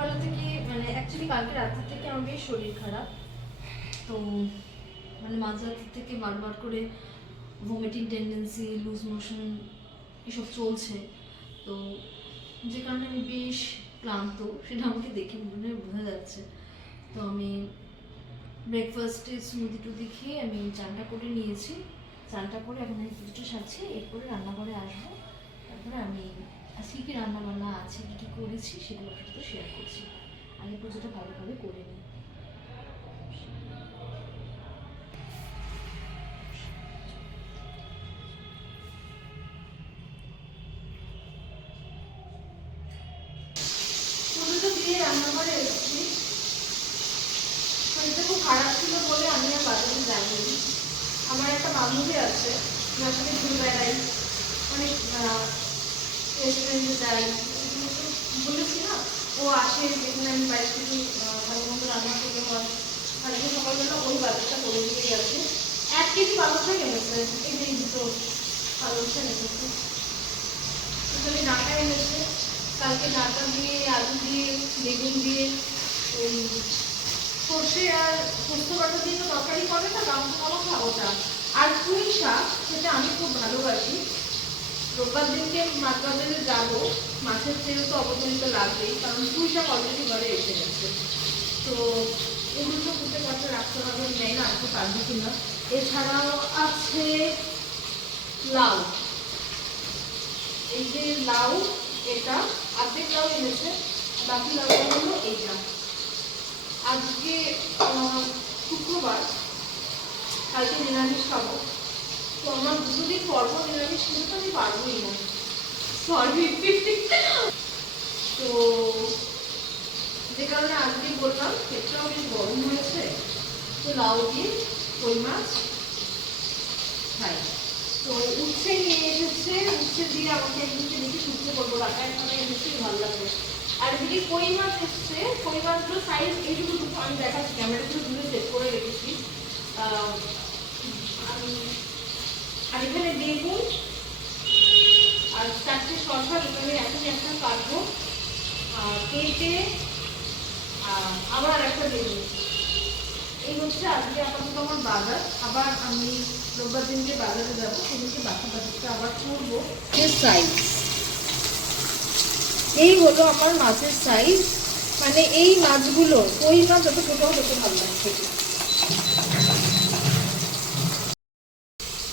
সন্ধ্যাবেলা থেকে মানে অ্যাকচুয়ালি কালকে রাত্রি থেকে আমার বেশ শরীর খারাপ। তো মানে মাঝরাত থেকে বারবার করে ভমিটিং টেন্ডেন্সি, লুজ মোশন এসব চলছে। তো যে কারণে আমি বেশ ক্লান্ত, সেটা আমাকে দেখে মনে বোঝা যাচ্ছে। তো আমি ব্রেকফাস্টে স্মুদি টুদি খেয়ে আমি চানটা করে নিয়েছি। চানটা করে এখন আমি পুজোটা সারছি, এরপরে রান্নাঘরে আসবো। তারপরে আমি আজকে কী রান্না বান্না আছে, কী কী করেছি সেগুলো আপনার সাথে শেয়ার করছি। আগে পুজোটা ভালোভাবে করে নিই। পুজোটা দিয়ে রান্নাঘরে এসেছি। শরীরটা খুব খারাপ ছিল বলে আমি আর বাজারে যাইনি। আমার একটা বান্ধবী আছে, যার সাথে ঘুরে বেড়াই, অনেক রেস্টুরেন্টে যাই, বলেছি না, ও আসে যেখানে আমি বাড়িতে একটু ভালো মন্দ রান্না করতে হয়। আজকে সকালবেলা ওই বাজারটা করে দিয়ে গেছে। 1 কেজি পালং শাক এনেছে, এই যে দুটো পালং শাক এনেছে। এখানে ডাঁটা এনেছে, কালকে ডাঁটা দিয়ে আলু দিয়ে বেগুন দিয়ে ওই সর্ষে আর পোস্ত বাটা দিয়ে তো তরকারি করে না, গামছা মাখা, ওটা। আর পুঁই শাক, সেটা আমি খুব ভালোবাসি। রোববার দিনকে মাছ বাজারে যাবো, মাছের তেল তো অবশ্যই লাগবেই, কারণ পুঁই শাক অলরেডি ঘরে এসে গেছে। তো এগুলো তো পুঁতে পাশে রাখতে হবে, নেই না রাখতে পারবো কিনা। এছাড়াও আছে লাউ, এই যে লাউ, এটা অর্ধেক লাউ এনেছে, বাকি লাউটা হলো এইটা। আজকে শুক্রবার, কালকে নিরামিষ খাবো। তো আমার দুদিন পর্ব নিরামিষ খেতে তো আমি পারবোই না, সরি। তো যে কারণে আজকে বললাম, পেটটাও বেশ গরম হয়েছে, তো লাউ দিয়ে কই মাছ খাই। তো উচ্ছে নিয়ে এসেছে, উচ্ছে দিয়ে আমাকে একদিনকে দেখি শুক্তো করবো, রাখা এখানে নিশ্চয়ই ভালো লাগবে। আর এদিকে কই মাছ এসছে, কই মাছগুলো সাইজ এইটুকু দুটো আমি দেখাচ্ছি, ক্যামেরাগুলো দূরে সেট করে রেখেছি আমি। আর এখানে বেগুন আর 4টে শসা, এখানে এখন একটা কাটবো কেটে আবার একটা বেগুন। এই হচ্ছে আজকে আপাতত আমার বাজার। আবার আমি রোববার দিনকে বাজারে যাবো, সেদিনকে বাকি বাজারটা আবার করবো। সাইজ এই হলো আমার মাছের সাইজ, মানে এই মাছগুলো, কই মাছ যত ছোট তত ভালো লাগে খেতে।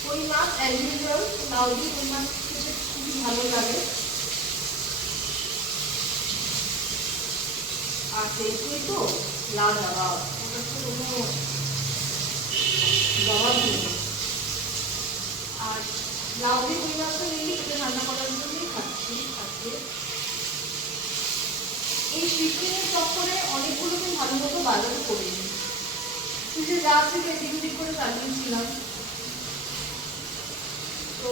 কই মাছ অ্যাজ ইউজুয়াল, লাউ দিয়ে কই মাছ খেতে খুবই ভালো লাগে। আর তেলকুই তো লাজবাব, ওটা তো কোনো জবাব নেই। আর লাউ দিয়ে কই মাছটা নিয়ে এটা রান্না করার জন্যই খাচ্ছি আজকে। এই শীতের চক্করে অনেকগুলো দিন ভালো মতো বাজারে করিনি, যে যা থেকে এদিক ওদিক করে চালিয়েছিলাম। তো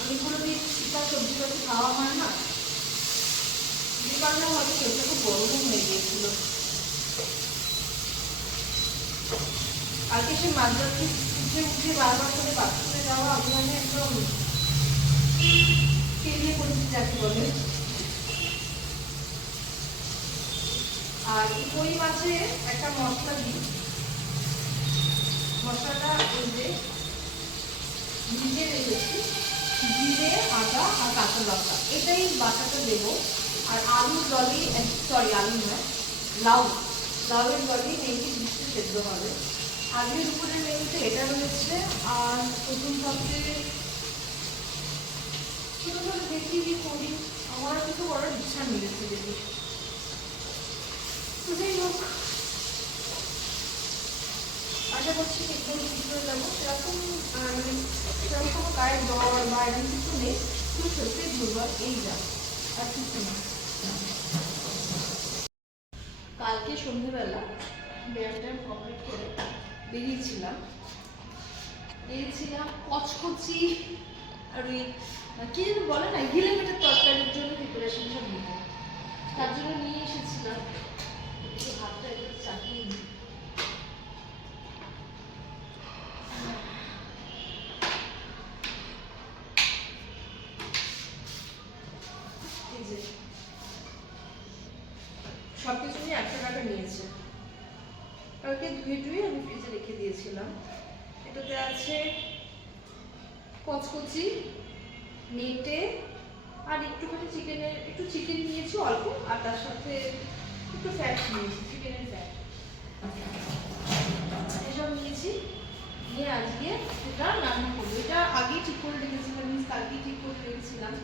অনেকগুলো দিন শীতের সবজি পাতি খাওয়া হয় না, যে কারণে হয়তো শরীরটা খুব গরমও হয়ে গিয়েছিল। কালকে সে মাঝরাতে উঠে উঠে বারবার করে বাথরুমে যাওয়া, আমি মানে একদম কেলিয়ে পড়েছি যাকে বলে। আর কই মাছে একটা মশলা দিই, মশলাটা এই যে ভিজে রেখেছি, জিরে, আদা আর কাঁচা লঙ্কা, এটাই বাটাটা দেবো। আর আলু জলে, সরি আলু নয়, লাউয়ের জলে মেয়েকে বৃষ্টি সেদ্ধ হবে। আজকে দুপুরের মেনুতে এটা রয়েছে। আর প্রথম সপ্তাহে ছোটো ছোটো দেখি কি করি, আমার কিছু করার ইচ্ছা মিলেছে দেখি। তো যাই হোক, আশা করছি একদম ঠিক হয়ে যাবো। সেরকম মানে সেরকম কোনো গায়ে জ্বর বা এরকম কিছু নেই, শুধু সত্যি দুর্বল, এই যা, আর কিছু না। কালকে সন্ধ্যেবেলা ব্যায়াম ট্যায়াম কমপ্লিট করে বেরিয়েছিলাম কচকচি আর ওই কি যেন বলে না, গিলে মেটের তরকারির জন্য প্রিপারেশন সব নিতে, তার জন্য নিয়ে এসেছিলাম। হাতটা একটু চাপিয়ে দিই। সব কিছু নিয়ে 100 টাকা নিয়েছে। কালকে ধুয়ে আমি ফ্রিজে রেখে দিয়েছিলাম। এটাতে আছে কচকচি, নেটে, আর একটুখানি চিকেন নিয়েছি অল্প, আর তার সাথে একটু ফ্যাট নিয়েছি, চিকেনের ফ্যাট, এসব নিয়েছি। নিয়ে আজকে এটা রান্না করবো। এটা আগেই ঠিক করে রেখেছিলাম, কালকেই ঠিক করে রেখেছিলাম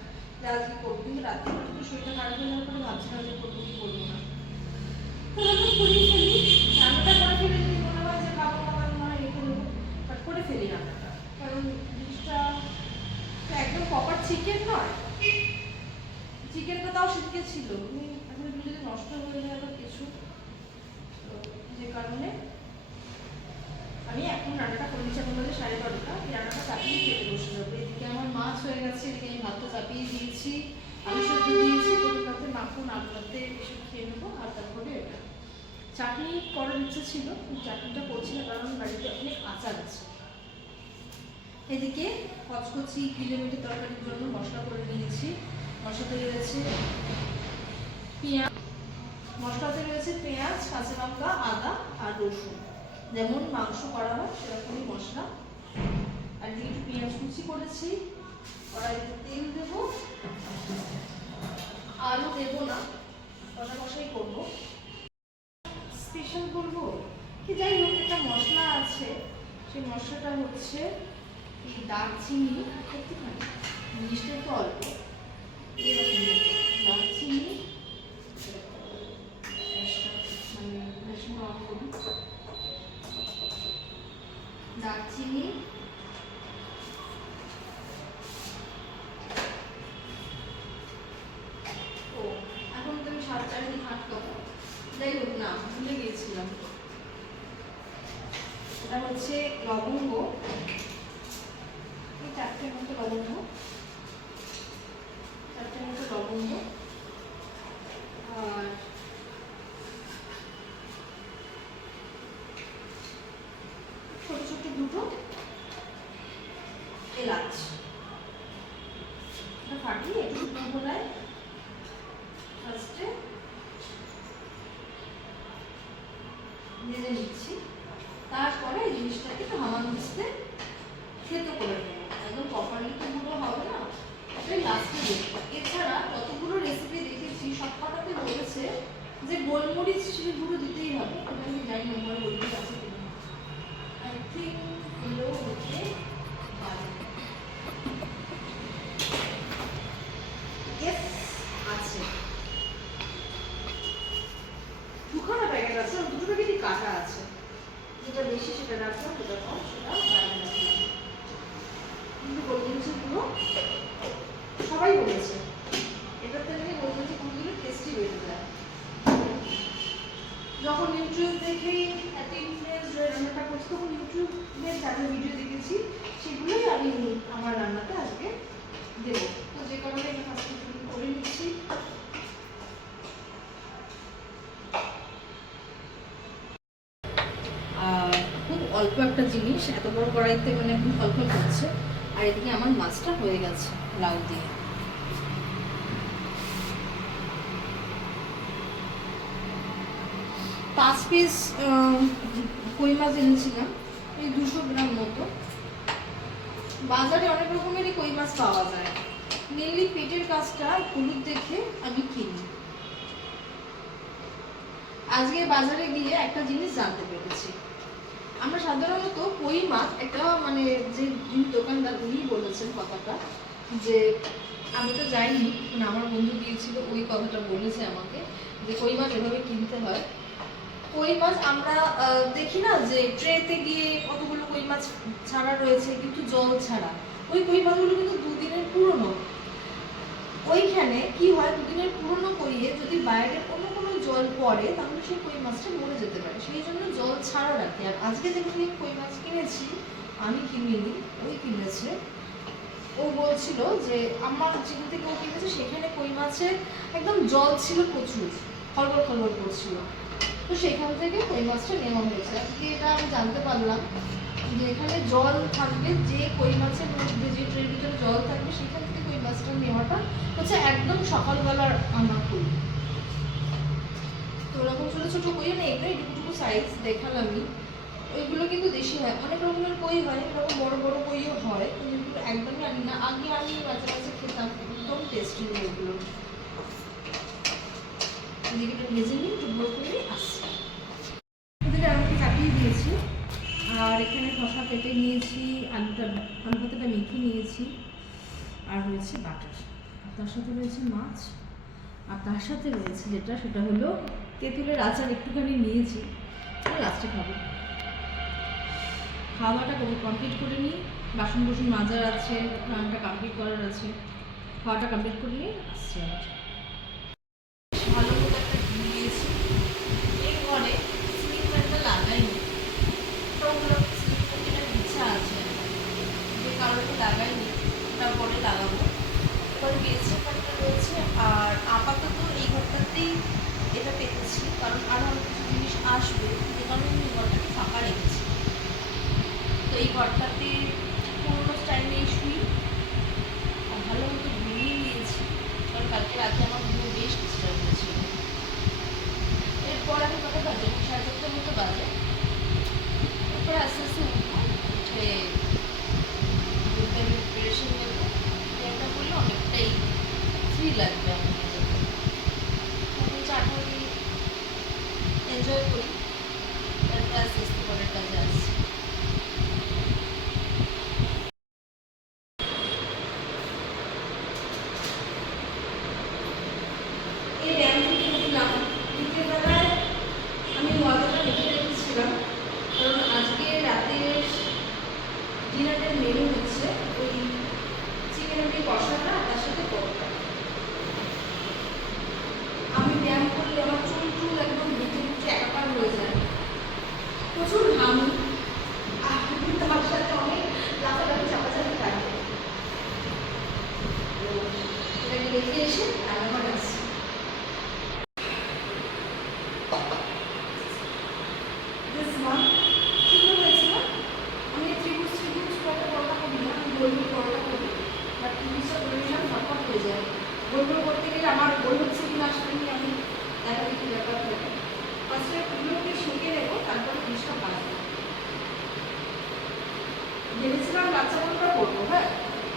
যে আজকে করবো, কিন্তু রাত্রে একটু শরীরটা খারাপ হয়ে যাওয়ার পরে ভাবছিলাম যে করবো কি করবো না। তো রান্না করেই ফেলি। রান্নাটা করে ফেলে যদি মনে হয় যে খাবো খাবার মনে হয় রেখে দেবো, বাট করে ফেলি রান্নাটা, কারণ জিনিসটা একদম প্রপার চিকেন নয়। চিকেনটা তাও শুকিয়ে ছিল, এখন যদি নষ্ট হয়ে যায় বা কিছু, তো যে কারণে আমি এখন রান্নাটা করে দিচ্ছি। এখন বাজে 12:30। এই রান্নাটা চাপিয়ে খেতে বসে যাবো। এদিকে আমার মাছ হয়ে গেছে, এদিকে আমি ভাতটা চাপিয়ে দিয়েছি, আলু সেদ্ধ দিয়েছি, তাতে মাখন আলুতে এসব খেয়ে নেবো। আর তারপরে চাটনি করার ইচ্ছে ছিল, চাটনিটা করছি না কারণ বাড়িতে অনেক আচার আছে। এদিকে কচকচি কিলোমিটার তরকারির জন্য মশলা করে নিয়েছি। মশলাতে রয়েছে পেঁয়াজ, কাঁচা লঙ্কা, আদা আর রসুন, যেমন মাংস করা হয় সেরকমই মশলা। আর এদিকে একটু পেঁয়াজ কুচি করেছি। কড়াইতে তেল দেবো, আলু দেবো না, কষা কষাই করবো। স্পেশাল বলবো কি, যাই হোক একটা মশলা আছে, সেই মশলাটা হচ্ছে এই দারচিনি, একটুখানি জিনিসটা একটু অল্প, এরকম দারচিনি, দারচিনি, ও এখন তো আমি চারিদিকে হাঁটতে হবে, যাই হোক না ভুলে গিয়েছিলাম, এটা হচ্ছে লবঙ্গ, এই 4টের মতো লবঙ্গ, আর ছোট ছোট দুটো এলাচ, এটা ফাটিয়ে একটু গোলায় ফার্স্টে ভেজে নিচ্ছি। তারপরে এই জিনিসটাকে একটু হামান দিতে থেতো করে নেবো, একদম প্রপারলি তো গুঁড়ো হবে না, এটাই লাস্টে দেখবো। এছাড়া যতগুলো রেসিপি দেখেছি সবকটাতে বলেছে যে গোলমরিচ গুঁড়ো দিতেই হবে, ওটা আমি জানি না আমার গোলমরিচ আছে কিনা। আই থিঙ্ক এগুলো হচ্ছে আছে, দুখানা প্যাকেট আছে, দুটো প্যাকেটই কাটা আছে, যেটা বেশি সেটা রাখলাম, যেটা কম সেটা বাইরে রাখলাম। কিন্তু গোলমরিচের গুঁড়ো সবাই বলেছে এটাতে নিয়ে গোলমরিচের গুঁড়ো দিলে টেস্টি বেড়ে যায়। যখন ইউটিউব দেখেই এত ইনফ্লুয়েন্স হয়ে রান্নাটা করছি, তখন ইউটিউবের যাদের ভিডিও দেখেছি সেগুলোই আমি আমার রান্নাতে আজকে দেবো। তো যে কারণে আমি ফার্স্ট করে নিচ্ছি। খুব অল্প একটা জিনিস এত বড় কড়াইতে মানে এখন ফলফল করছে। আর এদিকে আমার মাছটা হয়ে গেছে লাউ দিয়ে। 5 পিস কই মাছ এনেছিলাম, এই 200 গ্রাম মতো। বাজারে অনেক রকমেরই কই মাছ পাওয়া যায়, মেনলি পেটের কাজটা হলুদ দেখে আমি কিনি। আজকে বাজারে গিয়ে একটা জিনিস জানতে পেরেছি, আমরা সাধারণত কই মাছ একটা মানে যে দোকানদার উনি বলেছেন কথাটা, যে আমি তো যাইনি, মানে আমার বন্ধু গিয়েছিল ওই কথাটা বলেছে আমাকে, যে কই মাছ এভাবে কিনতে হয়। কই মাছ আমরা দেখি না যে ট্রেতে গিয়ে কতগুলো কই মাছ ছাড়া রয়েছে কিন্তু জল ছাড়া, ওই কই মাছগুলো কিন্তু 2 দিনের পুরনো। ওইখানে কি হয়, 2 দিনের পুরনো কইয়ে যদি বাইরে কোনো জল পড়ে তাহলে সেই কই মাছটা মরে যেতে পারে, সেই জন্য জল ছাড়া রাখি। আর আজকে যেখানে কই মাছ কিনেছি, আমি কিনিনি, ওই কিনেছে, ও বলছিল যে আমার যেখান থেকে ও কিনেছে সেখানে কই মাছের একদম জল ছিল প্রচুর, খলবল খলবল করছিল, তো সেখান থেকে কই মাছটা নেওয়া হয়েছে। আজকে এটা আমি জানতে পারলাম যে এখানে জল থাকবে, যে কই মাছের মধ্যে যে ট্রের ভিতরে জল থাকবে সেখান থেকে কই মাছটা নেওয়াটা হচ্ছে একদম সকালবেলার আনা কই। তো ছোটো কইও না, এগুলো এটুকুটুকু সাইজ দেখালামই। ওইগুলো কিন্তু দেশি হয়, অনেক রকমের কই হয়, এরকম বড় বড় কইও হয়, কিন্তু এগুলো একদমই আনি না। আগে আমি মাঝে মাঝে খেতাম, একদম টেস্টি হয় এগুলো। এদিকে একটু ভেজে নিই, একটু বড় করে নিই, আসছি। এদিকে আমাকে চাপিয়ে দিয়েছি, আর এখানে শসা কেটে নিয়েছি, আলু ভাতাটা মেখে নিয়েছি, আর রয়েছে বাটার, আর তার সাথে রয়েছে মাছ, আর তার সাথে রয়েছে সেটা হলো তেঁতুলের আচার একটুখানি নিয়েছি, লাস্টে খাবো। খাওয়া দাওয়াটা কমপ্লিট করে নিই, বাসন মাজার আছে, রান্নাটা কমপ্লিট করার আছে, খাওয়াটা কমপ্লিট করে নিই, আসছি আমার। ভালো মতো একটা ঘি দিয়েছি, এরপরে সিলিং ফ্যানটা লাগাইনি, ওগুলো সিলিং ফ্যানটা ইচ্ছা আছে, যে কারণে লাগাইনি, তারপরে লাগাবো। এবার গেছে ফ্যানটা রয়েছে, আর আপাতত এই ঘরটাতেই এটা পেতেছি, কারণ আরও অনেক কিছু জিনিস আসবে, যে কারণে আমি এই ঘরটাকে ফাঁকা রেখেছি। তো এই ঘরটাতে পুরোনো স্টাইলেই শুই, ভালো মতো ঘুমিয়ে নিয়েছি, কারণ কালকে রাতে আমার ঘুমে বেশ ডিস্টার্ব হয়েছিল। এরপর আমি কটা বাজে, 7:30টার মতো বাজে, এরপরে আস্তে আস্তে উঠবো, উঠে প্রিপারেশন নেবো, এটা করলে অনেকটাই ফ্রি লাগবে আমি নিজেকে। আমি চাটা এনজয় করি, তারপরে আস্তে আস্তে পরের কাজে আসছি। এই ব্যায়াম থেকে উঠলাম, বিকেলবেলায় আমি ময়দাটা মেখে রেখেছিলাম, কারণ আজকে রাতের ডিনারের মেনু হচ্ছে ওই চিকেনের কষাটা, তার সাথে পরোটা। আমি ব্যায়াম করলে আমার চুল একদম ভিজে ভিজে একাকার হয়ে যায়, প্রচুর ঘামি, আর তার সাথে অনেক লাফালাফি চাপাচাপি থাকে। এটাকে রেখে এসে রান্নাঘর আসছি। সুন্দর হয়েছে না? আমি ত্রিভুজ করে পরোটা করি না, আমি গোল গোল পরোটা করি, বাট ত্রিভুজটা করে নিলাম, ঝটপট হয়ে যায়। গোল গোল করতে গেলে আমার গোল হচ্ছে কিনা সেটা নিয়ে আমি দেখা দেখি ব্যাপার থাকে। ফার্স্টে এগুলোকে সেঁকে নেবো, তারপরে জিনিসটা বানাবো। ভেবেছিলাম বাচ্চা পরোটা করবো, হ্যাঁ,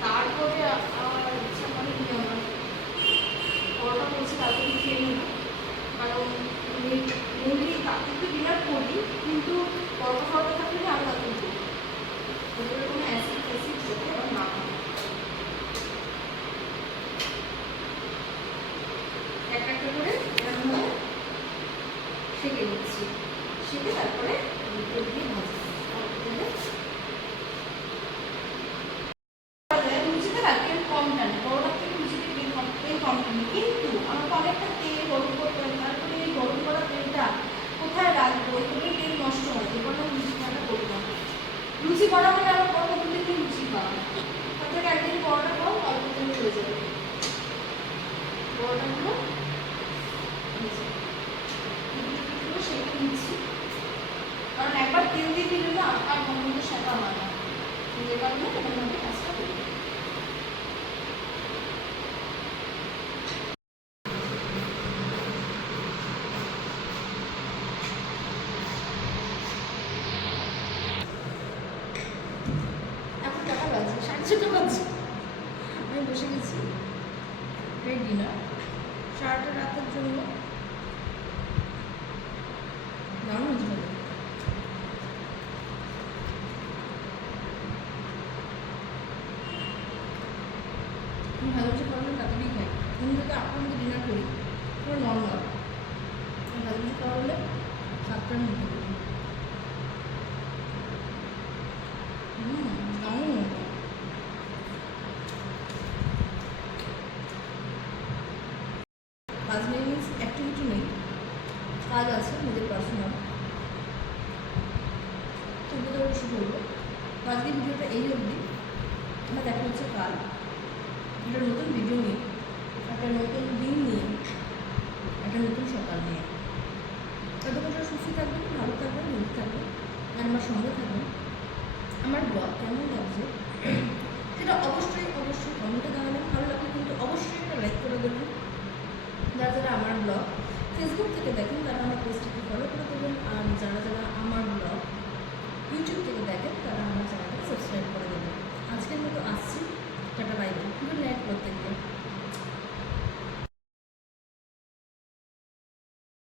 তারপরে আমার ইচ্ছা করেনি, আমার পরোটা করছি তাড়াতাড়ি খেয়ে নেবো, কারণ মেনলি তাড়াতাড়ি ডিনার করি, কিন্তু পরোটা থাকলে আমি তাড়াতাড়ি করি, ওদের কোনো অ্যাসিড যাতে আবার না হয়। একটা করে এরকমভাবে সেঁকে নিচ্ছি, সেঁকে তারপরে দিয়ে ভাজি। লুচিতে না তেল কম টানে, পরোটার থেকে লুচিতে তেল কম টানে, কিন্তু আমাকে অনেকটা তেল গরম করতে হয়, তারপরে এই গরম করা তেলটা কোথায় রাখবো, এগুলো তেল নষ্ট হয়, যে কোনো লুচি খাওয়াটা করি না। লুচি করা মানে আমার পরোটা দুটো দিন লুচি খাওয়া, তার থেকে একদিন পরোটা খাও, অল্প তেলে হয়ে যাবে। পরোটাগুলো সেঁকে নিচ্ছি, কারণ একবার তেল দিয়ে দিলে না আর মধ্যে সেঁকা হয় না, যে কারণে এরকমভাবে কাজটা করি। এখন টাকা বাজে 6:30 বাজে, আমি বসে গেছি ডিনার, সারাটা রাতের জন্য দারুণ হতে হবে। আমি ভালোবাসা খাওয়ালে তাড়াতাড়ি খাই, আমি যদি 8টার মধ্যে ডিনার করি পুরো নর্মাল, আমি ভালোবাসা খাওয়ালে 7টার মধ্যে করি। দারুণ হবে। কাজ নেই মিনস অ্যাক্টিভিটি নেই, কাজ আছে নিজের পার্সোনাল, তো ওগুলো অবশ্যই করবো। তো আজকে ভিডিওটা এই অবধি, আমরা দেখা হচ্ছে কাল একটা নতুন ভিডিও নিয়ে, একটা নতুন দিন নিয়ে, একটা নতুন সকাল নিয়ে। ততক্ষণ সুস্থ থাকবেন, ভালো থাকবেন, হেলথ থাকবেন, আর আমার সঙ্গে থাকবেন। আমার ব্লগ কেমন লাগছে সেটা অবশ্যই কমেন্টে জানাবেন, ভালো লাগলে কিন্তু অবশ্যই একটা লাইক করে দেবেন। যারা আমার ব্লগ ফেসবুক থেকে দেখেন তারা আমার পেজটিকে ফলো করে দেবেন। আর যারা যারা